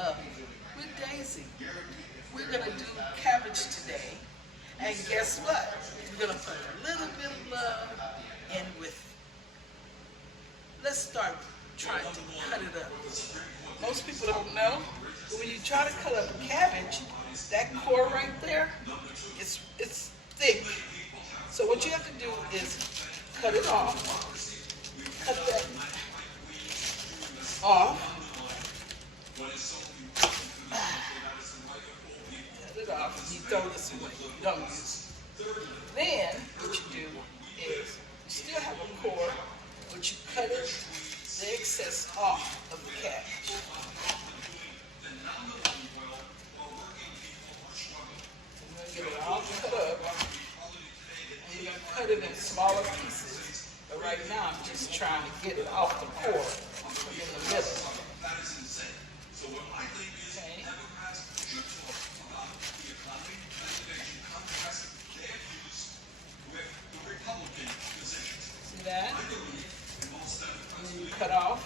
love with Daisy. We're going to do cabbage today. And guess what? We're going to put a little bit of love in with it. Let's start trying to cut it up. Most people don't know, but when you try to cut up a cabbage, that core right there, it's thick. So what you have to do is cut it off. Cut that off. Cut it off and you throw this away. You don't use it. Then what you do is you still have a core, but you cut it, the excess off of the cabbage. You're going to get it all cut up. And you're going to cut it in smaller pieces. But right now I'm just trying to get it off the core in the middle. Okay. See that? And then you cut off.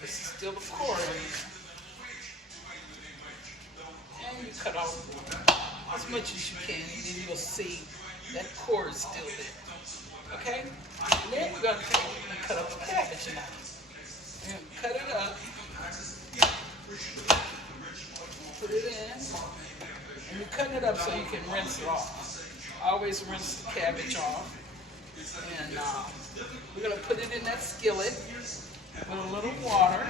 This is still the core. And you cut off as much as you can, and then you'll see that core is still there. Okay? And then we're going to take and cut up the cabbage now. You're going to cut it up. Put it in. And you're cutting it up so you can rinse it off. Always rinse the cabbage off. And we're going to put it in that skillet with a little water.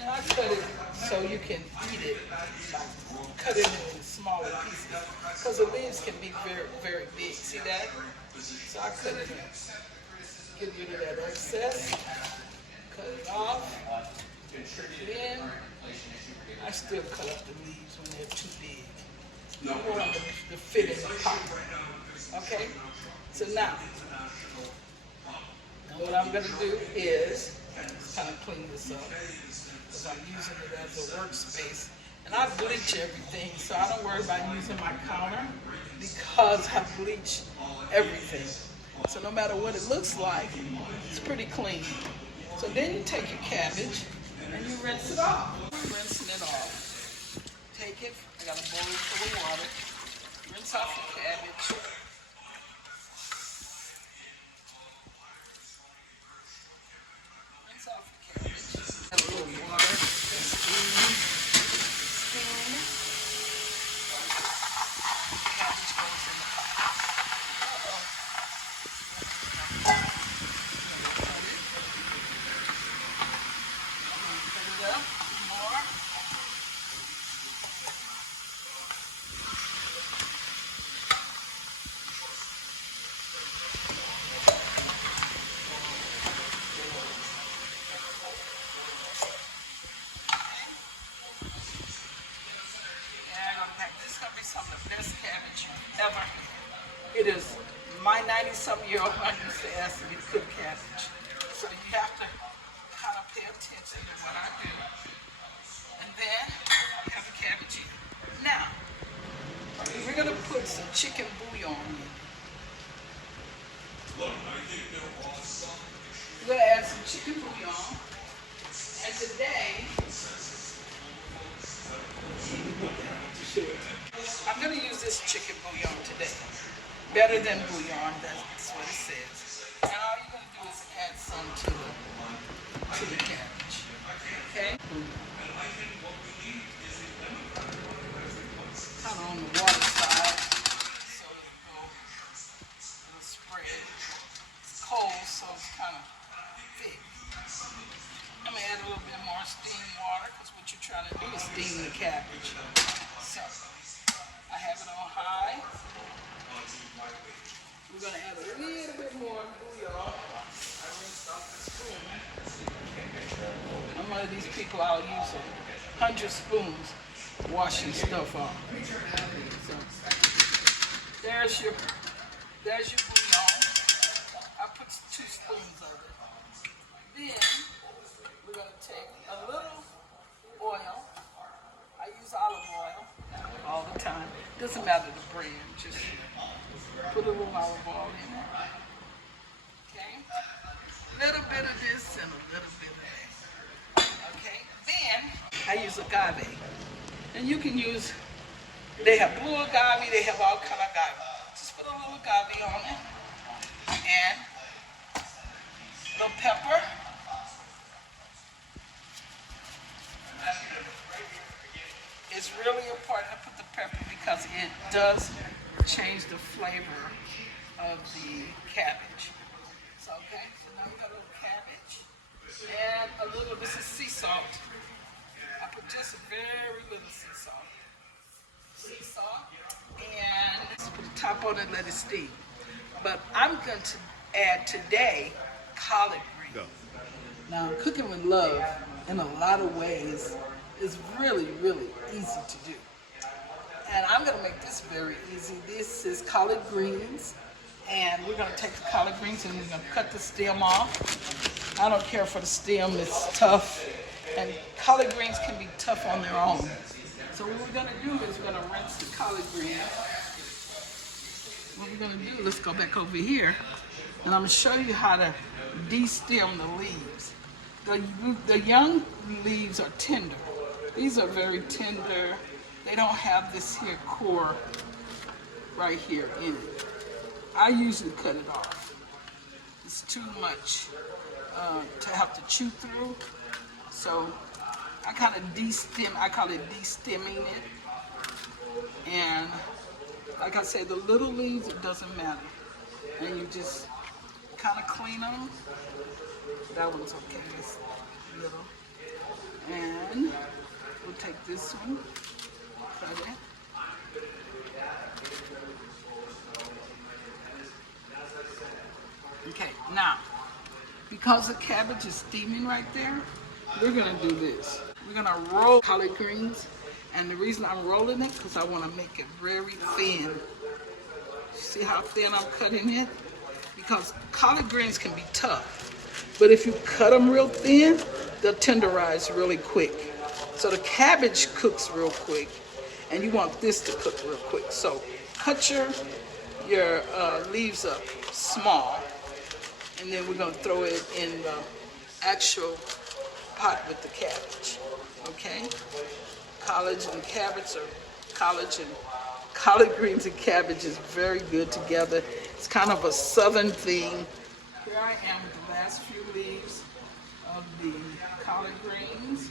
And I cut it so you can eat it. Cut it in smaller pieces. Because the leaves can be very, very big. See that? So I cut it in. Get rid of that excess. Cut it off. Put it in. I still cut up the leaves when they're too big. I want them to fit in the pot. Okay? So now what I'm going to do is kind of clean this up. Because I'm using it as a workspace. And I bleach everything, so I don't worry about using my counter because I bleach everything. So no matter what it looks like, it's pretty clean. So then you take your cabbage and you rinse it off. Rinsing it off. Take it, I got a bowl full of water. Rinse off the cabbage. Rinse off the cabbage. Add a little water. Steam. Some of the best cabbage ever. It is my 90-something-year-old I used to ask me to cook cabbage. So you have to kind of pay attention to what I do. And then you have the cabbage in. Now, we're going to put some chicken bouillon in. We're going to add some chicken bouillon. And today, I'm going to use this chicken bouillon today. Better than bouillon, that's what it says. And all you're going to do is add some to the cabbage. Okay? Kind of on the water side, so it'll spread. It's cold, so it's kind of thick. I'm going to add a little bit more steam water, because what you're trying to do is steam the cabbage. So, I have it on high. We're going to add a little bit more bouillon. I rinsed off the spoon. I'm one of these people, I'll use 100 spoons washing stuff off. So, there's your bouillon. I put 2 spoons of it. Then, we're going to take a little oil. I use olive oil all the time. Doesn't matter the brand, just put a little olive oil in there. Okay? little bit of this and a little bit of that. Okay, then I use agave. And you can use, they have blue agave, they have all kind of agave. Just put a little agave on it. And a little pepper. It's really important to put the pepper because it does change the flavor of the cabbage. So, okay, so now we got a little cabbage and a little, this is sea salt. I put just a very little sea salt. Sea salt, and put the top on it and let it steam. But I'm going to add today collard greens. Go. Now, cooking with love in a lot of ways is really, really easy to do. And I'm going to make this very easy. This is collard greens. And we're going to take the collard greens and we're going to cut the stem off. I don't care for the stem, it's tough. And collard greens can be tough on their own. So what we're going to do is we're going to rinse the collard greens. What we're going to do, let's go back over here. And I'm going to show you how to de-stem the leaves. The young leaves are tender. These are very tender. They don't have this here core right here in it. I usually cut it off. It's too much to have to chew through. So I kind of de-stem, I call it de-stemming it. And like I said, the little leaves, it doesn't matter. And you just kind of clean them. That one's okay, it's little. And we'll take this one, cut it. Okay, now, because the cabbage is steaming right there, we're gonna do this. We're gonna roll collard greens, and the reason I'm rolling it, because I wanna make it very thin. See how thin I'm cutting it? Because collard greens can be tough, but if you cut them real thin, they'll tenderize really quick. So the cabbage cooks real quick, and you want this to cook real quick. So cut your leaves up small, and then we're going to throw it in the actual pot with the cabbage. Okay? Collard and cabbage, or collard greens and cabbage is very good together. It's kind of a southern thing. Here I am with the last few leaves of the collard greens.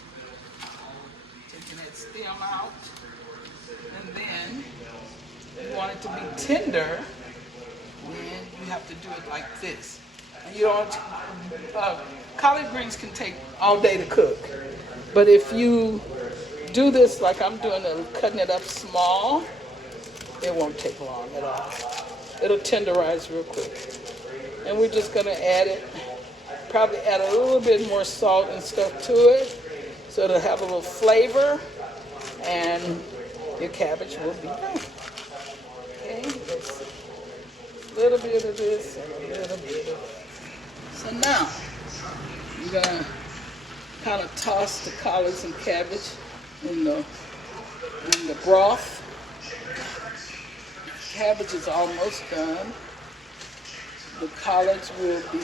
Taking that stem out. And then you want it to be tender, then you have to do it like this. And you don't, collard greens can take all day to cook. But if you do this like I'm doing it, cutting it up small, it won't take long at all. It'll tenderize real quick. And we're just gonna add it, probably add a little bit more salt and stuff to it, so it'll have a little flavor, and your cabbage will be done. Okay, let's see. A little bit of this and a little bit of that. So now, you're gonna kind of toss the collards and cabbage in the broth. Cabbage is almost done. The collards will be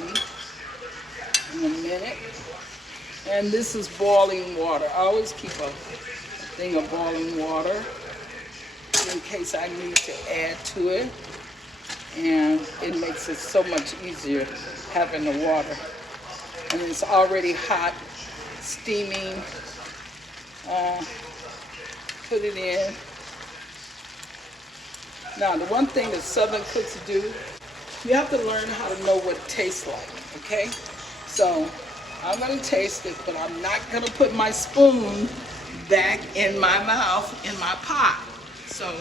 in a minute. And this is boiling water. I always keep a thing of boiling water in case I need to add to it. And it makes it so much easier having the water. And it's already hot, steaming. Put it in. Now, the one thing that Southern cooks do, you have to learn how to know what it tastes like, okay? So, I'm gonna taste it, but I'm not gonna put my spoon back in my mouth, in my pot. So,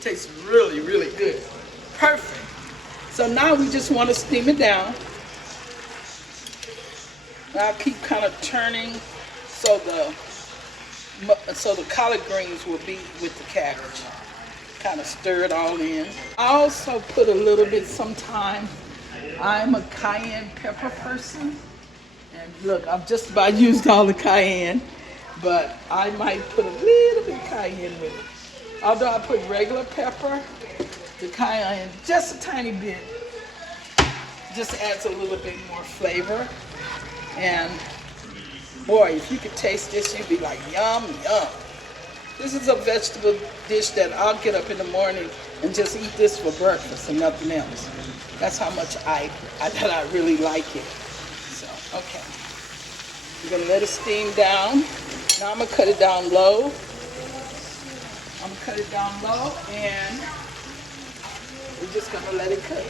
tastes really, really good. Perfect. So now we just want to steam it down. I'll keep kind of turning so the collard greens will be with the cabbage. Kind of stir it all in. I also put a little bit sometime. I'm a cayenne pepper person. And look, I've just about used all the cayenne, but I might put a little bit of cayenne with it. Although I put regular pepper, The cayenne, just a tiny bit, just adds a little bit more flavor. And boy, if you could taste this, you'd be like, yum, yum. This is a vegetable dish that I'll get up in the morning and just eat this for breakfast and nothing else. That's how much I really like it. So, okay. We're gonna let it steam down. Now I'm gonna cut it down low. I'm gonna cut it down low and we're just gonna let it cook.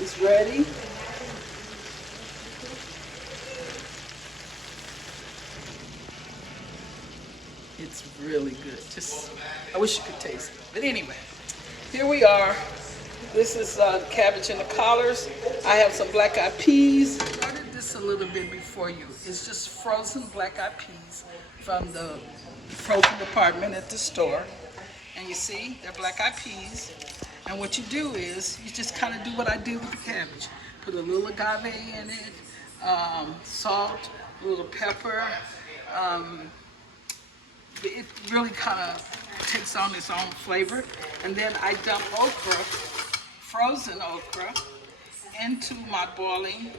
It's ready. It's really good. I wish you could taste it. But anyway, here we are. This is cabbage and the collards. I have some black-eyed peas. I started this a little bit before you. It's just frozen black-eyed peas from the frozen department at the store. And you see, they're black-eyed peas. And what you do is, you just kind of do what I did with the cabbage. Put a little agave in it, salt, a little pepper. It really kind of takes on its own flavor. And then I dump okra, frozen okra, into my boiling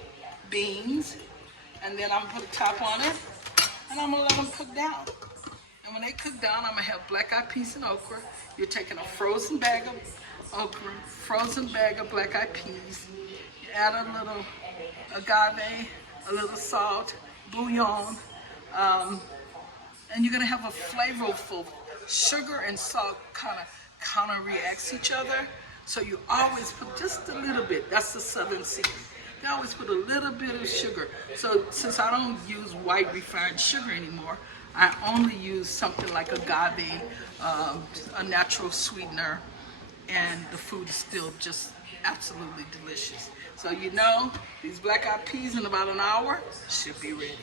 beans. And then I'm gonna put a top on it, and I'm gonna let them cook down. And when they cook down, I'm gonna have black-eyed peas and okra. You're taking a frozen bag of okra, frozen bag of black-eyed peas. You add a little agave, a little salt, bouillon, and you're gonna have a flavorful sugar and salt kind of counter-reacts each other. So you always put just a little bit. That's the Southern secret. You always put a little bit of sugar. So since I don't use white refined sugar anymore, I only use something like agave, a natural sweetener, and the food is still just absolutely delicious. So you know, these black-eyed peas in about an hour should be ready.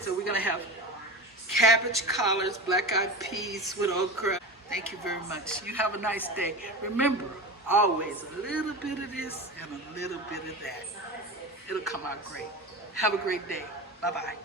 So we're gonna have cabbage, collards, black-eyed peas with okra. Thank you very much. You have a nice day. Remember, always a little bit of this and a little bit of that. It'll come out great. Have a great day. Bye-bye.